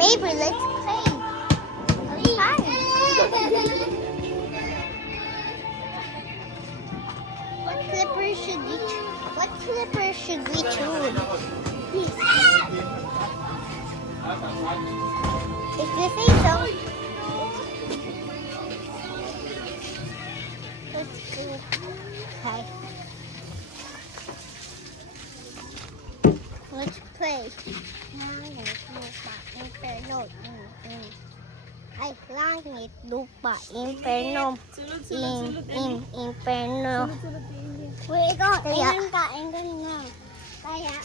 Maybe let's play. Fine. What slipper should we choose? If you say so. Let's go. Okay. Let's play. Ay, langit, lupa, inferno. Inferno. Wait, ikaw, ingan nga. Kaya.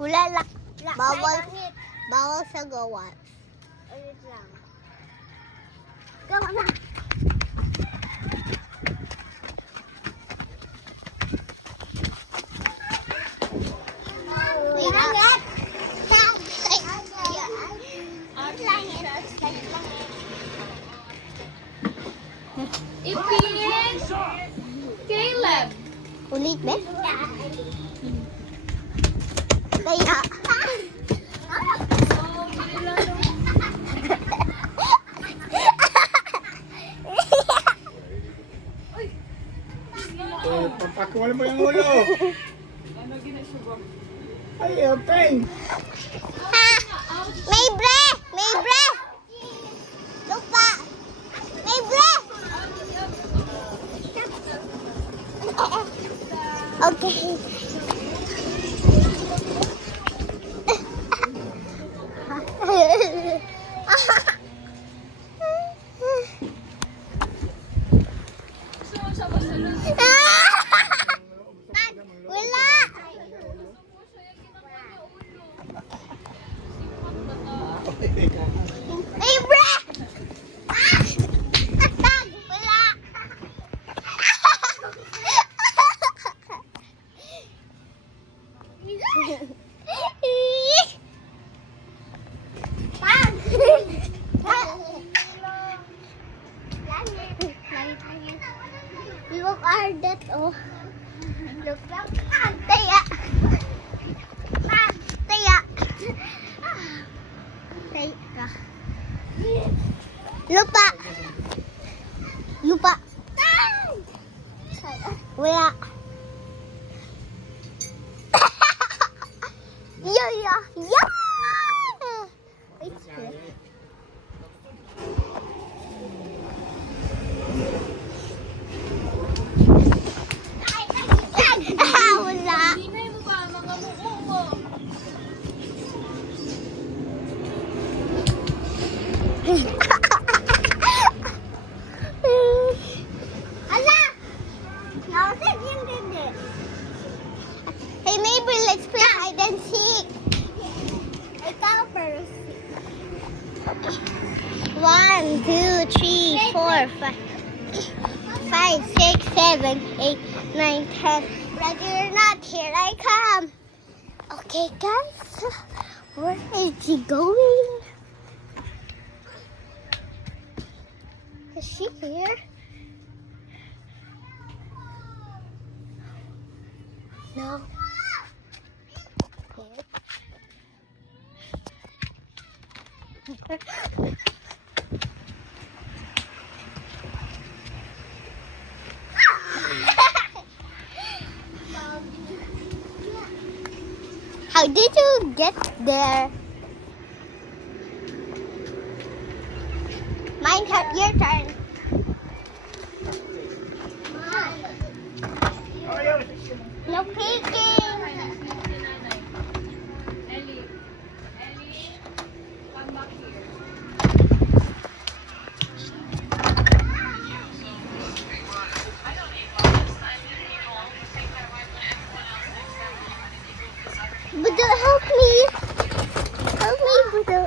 Wala lang. Bawal sa gawas. Ulit lang. Gawa na. Ipin! Caleb! Ulit ba? Kaya. Pampakuha mo yung ulo. Ano ginasubo? Ay, open. Ha? May bre! Lupa! May bre! Okay. Wala! Ay, bre! Wala! Look at that, oh. Look lang. Taya. Taya. Taya. Lupa. Lupa. Wala. Yeah. It's good. Wala. Hinay mo ba? Mga mukha mo. Ala! Nasaan yung dede? Hey neighbor, let's play hide and seek. Ikaw first. 1, 2, 3, 4, 5, 6, 7, 8, 9, 10. Ready or not, here I come. Okay, guys. Where is he going? Is she here? No. Here. How did you get there? Mine turn, your turn. No peeking. Ellie, come back here. Buddha, help me. Help me, Buddha.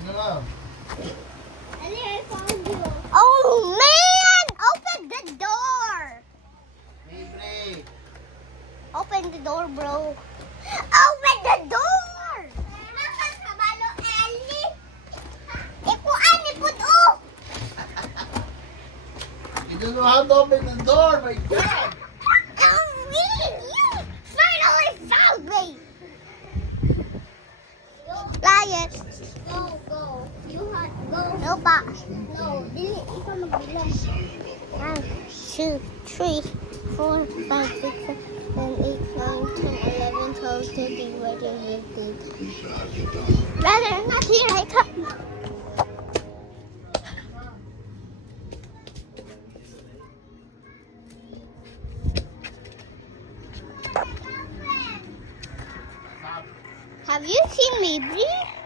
Ano lang? Open the door, bro. Open the door! Ikuan, ipod, oh! You don't know how to open the door, my God! You finally found me! Lion. Go. You have go. No, pa. No, dili. Ikaw magbilang. 1, 2, 3, 4, 5, 6, 7, 8, 9, 10, 11, 12, 13, 14, 15. Brother, not here. I come. Have you seen me breathe?